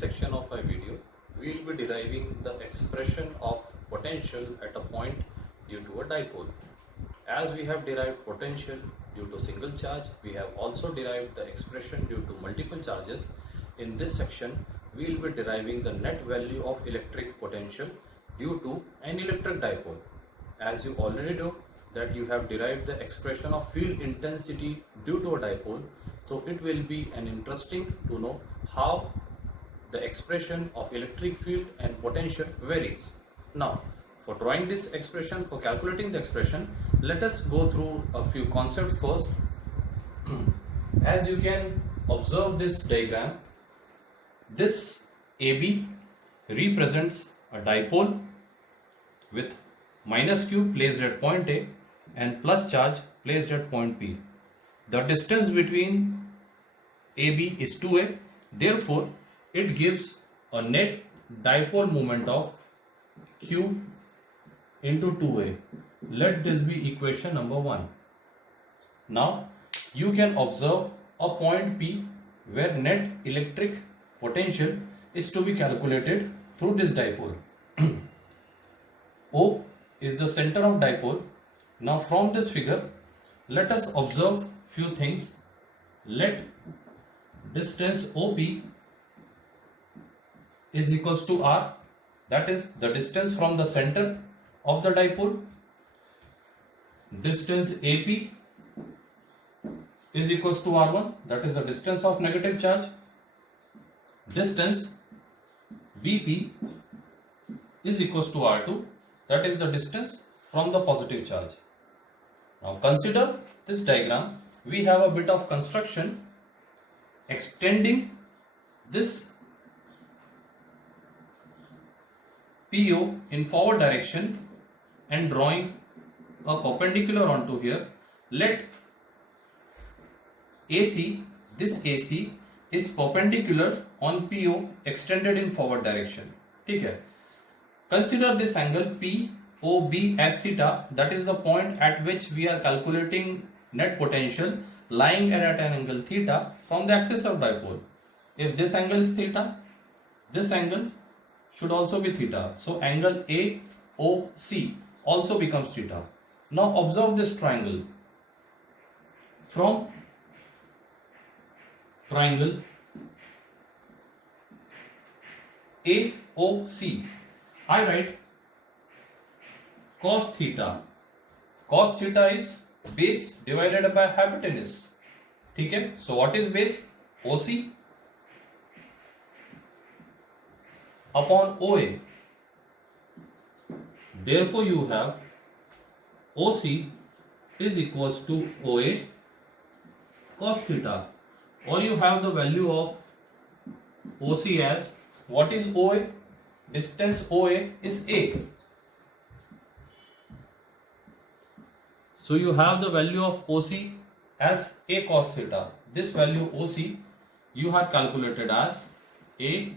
section of my video, we will be deriving the expression of potential at a point due to a dipole. As we have derived potential due to single charge, we have also derived the expression due to multiple charges. In this section, we will be deriving the net value of electric potential due to an electric dipole. As you already know that you have derived the expression of field intensity due to a dipole, so it will be an interesting to know how the expression of electric field and potential varies. Now, for drawing this expression, for calculating the expression, let us go through a few concepts first. As you can observe this diagram, this AB represents a dipole with minus q placed at point A and plus charge placed at point P. The distance between AB is 2A, therefore it gives a net dipole moment of q into 2A. Let this be equation number 1. Now you can observe a point P where net electric potential is to be calculated through this dipole. O is the center of dipole. Now from this figure, let us observe few things. Let distance OP is equals to R, that is the distance from the center of the dipole. Distance AP is equals to R1, that is the distance of negative charge. Distance BP is equals to R2, that is the distance from the positive charge. Now consider this diagram. We have a bit of construction extending this PO in forward direction and drawing a perpendicular onto here. Let AC, this AC is perpendicular on PO extended in forward direction. Okay. Consider this angle POB as theta, that is the point at which we are calculating net potential lying at an angle theta from the axis of dipole. If this angle is theta, this angle should also be theta. So angle AOC also becomes theta. Now observe this triangle. From triangle AOC, I write cos theta. Cos theta is base divided by hypotenuse. Okay? So what is base? OC upon OA. Therefore you have OC is equals to OA cos theta, or you have the value of OC as, what is OA? Distance OA is A. So you have the value of OC as A cos theta. This value OC you have calculated as A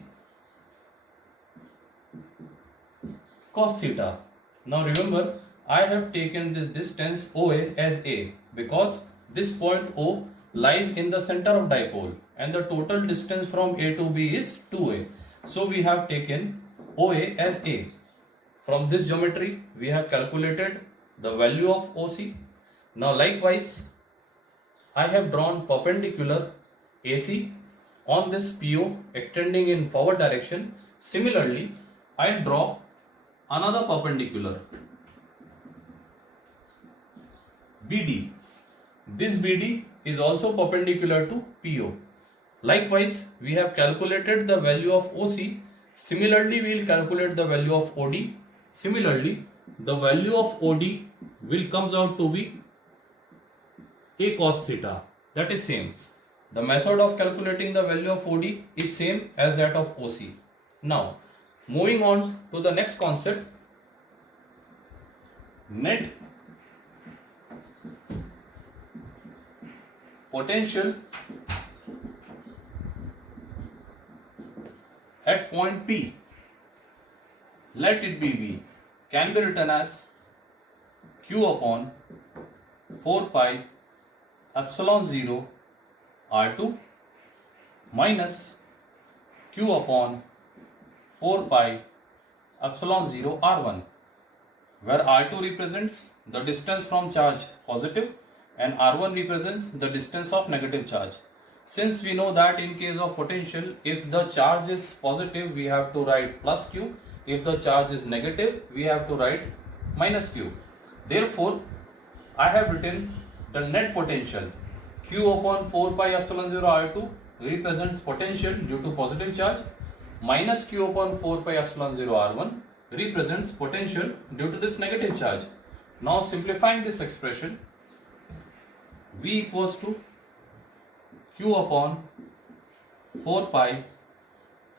cos theta. Now remember, I have taken this distance OA as A because this point O lies in the center of dipole and the total distance from A to B is 2A. So we have taken OA as A. From this geometry we have calculated the value of OC. Now likewise, I have drawn perpendicular AC on this PO extending in forward direction. Similarly, I draw another perpendicular BD. This BD is also perpendicular to PO. Likewise, we have calculated the value of OC. Similarly, we will calculate the value of OD. Similarly, the value of OD will comes out to be A cos theta. That is same. The method of calculating the value of OD is same as that of OC. Now, moving on to the next concept, net potential at point P, let it be V, can be written as Q upon 4 pi epsilon 0 R2 minus Q upon 4 pi epsilon 0 R1, where R2 represents the distance from charge positive and R1 represents the distance of negative charge. Since we know that in case of potential, if the charge is positive, we have to write plus Q. If the charge is negative, we have to write minus Q. Therefore, I have written the net potential Q upon 4 pi epsilon 0 R2 represents potential due to positive charge, minus Q upon 4 pi epsilon 0 R1 represents potential due to this negative charge. Now simplifying this expression, V equals to Q upon 4 pi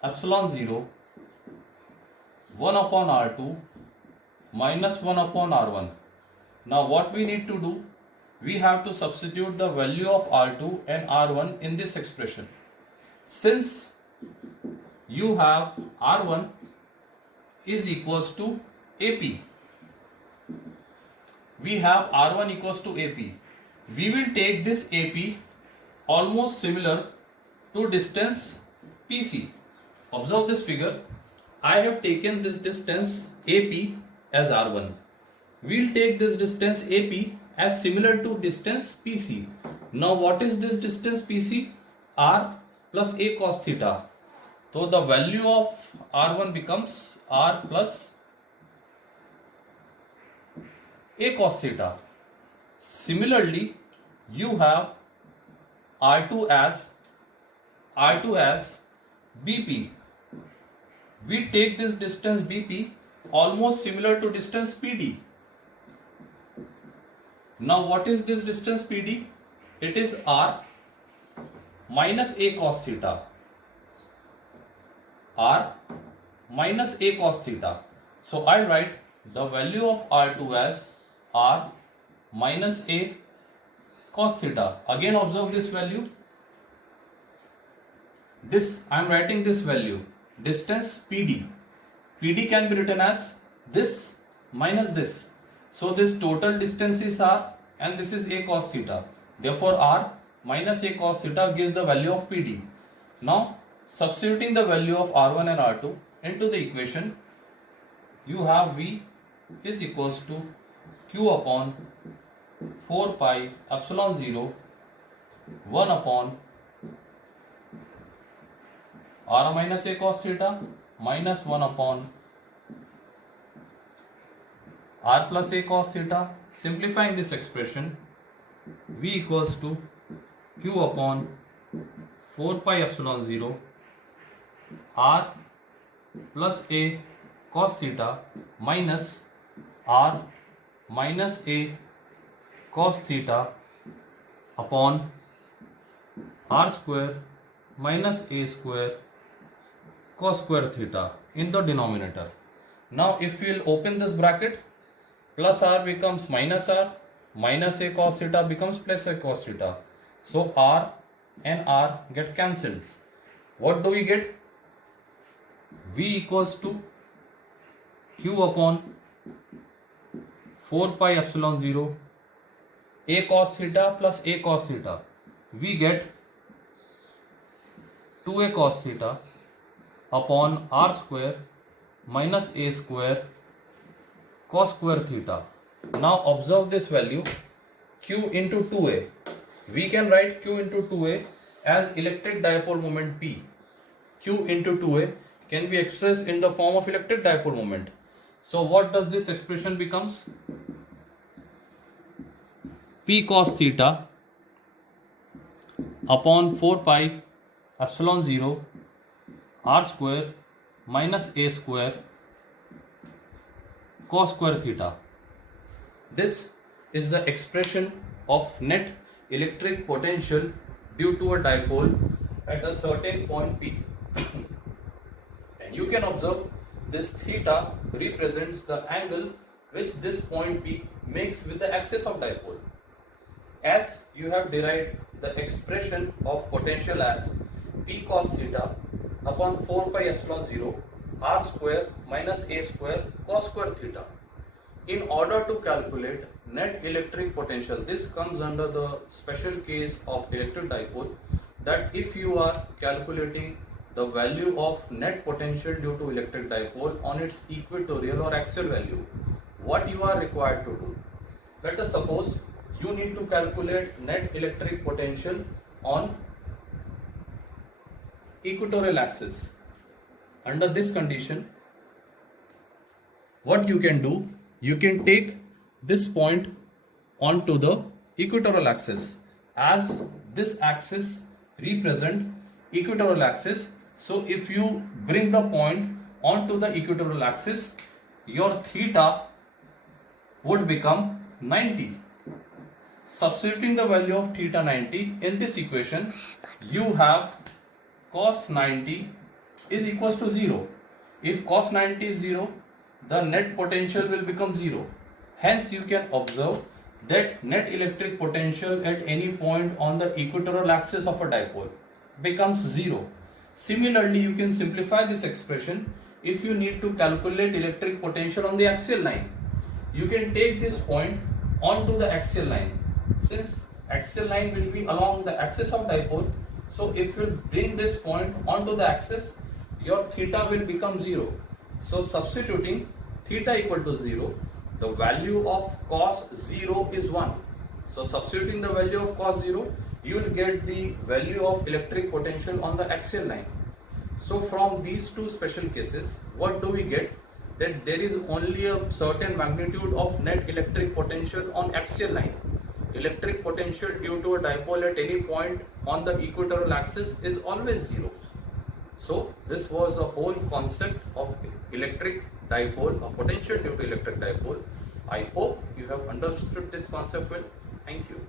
epsilon 0 1 upon R2 minus 1 upon R1. Now what we need to do, we have to substitute the value of R2 and R1 in this expression. Since you have R1 is equals to AP, we have R1 equals to AP. We will take this AP almost similar to distance PC. Observe this figure. I have taken this distance AP as R1. We will take this distance AP as similar to distance PC. Now what is this distance PC? R plus A cos theta. So the value of R1 becomes R plus A cos theta. Similarly, you have R2 as BP. We take this distance BP almost similar to distance PD. Now what is this distance PD? It is R minus A cos theta. R minus A cos theta. So I write the value of R2 as R minus A cos theta. Again observe this value. This I am writing this value. Distance PD. PD can be written as this minus this. So this total distance is R and this is A cos theta. Therefore R minus A cos theta gives the value of PD. Now substituting the value of R1 and R2 into the equation, you have V is equals to Q upon 4 pi epsilon 0 1 upon R minus A cos theta minus 1 upon R plus A cos theta. Simplifying this expression, V equals to Q upon 4 pi epsilon 0 R plus A cos theta minus R minus A cos theta upon R square minus A square cos square theta in the denominator. Now if we will open this bracket, plus R becomes minus R, minus A cos theta becomes plus A cos theta. So R and R get cancelled. What do we get? V equals to Q upon 4 pi epsilon 0 A cos theta plus A cos theta. We get 2A cos theta upon R square minus A square cos square theta. Now observe this value Q into 2A. We can write Q into 2A as electric dipole moment P. Q into 2A can be expressed in the form of electric dipole moment. So what does this expression becomes? P cos theta upon 4 pi epsilon 0 R square minus A square cos square theta. This is the expression of net electric potential due to a dipole at a certain point P. And you can observe this theta represents the angle which this point P makes with the axis of dipole. As you have derived the expression of potential as P cos theta upon 4 pi epsilon 0 R square minus A square cos square theta. In order to calculate net electric potential, this comes under the special case of electric dipole, that if you are calculating the value of net potential due to electric dipole on its equatorial or axial value. What you are required to do? Let us suppose you need to calculate net electric potential on equatorial axis. Under this condition, what you can do, you can take this point onto the equatorial axis, as this axis represent equatorial axis. So if you bring the point onto the equatorial axis, your theta would become 90. Substituting the value of theta 90 in this equation, you have cos 90 is equals to 0. If cos 90 is 0, the net potential will become 0. Hence you can observe that net electric potential at any point on the equatorial axis of a dipole becomes 0. Similarly, you can simplify this expression if you need to calculate electric potential on the axial line. You can take this point onto the axial line. Since axial line will be along the axis of dipole, so if you bring this point onto the axis, your theta will become 0. So substituting theta equal to 0, the value of cos 0 is 1. So substituting the value of cos 0, you will get the value of electric potential on the axial line. So from these two special cases, what do we get? That there is only a certain magnitude of net electric potential on axial line. Electric potential due to a dipole at any point on the equatorial axis is always 0. So this was the whole concept of electric dipole or potential due to electric dipole. I hope you have understood this concept well. Thank you.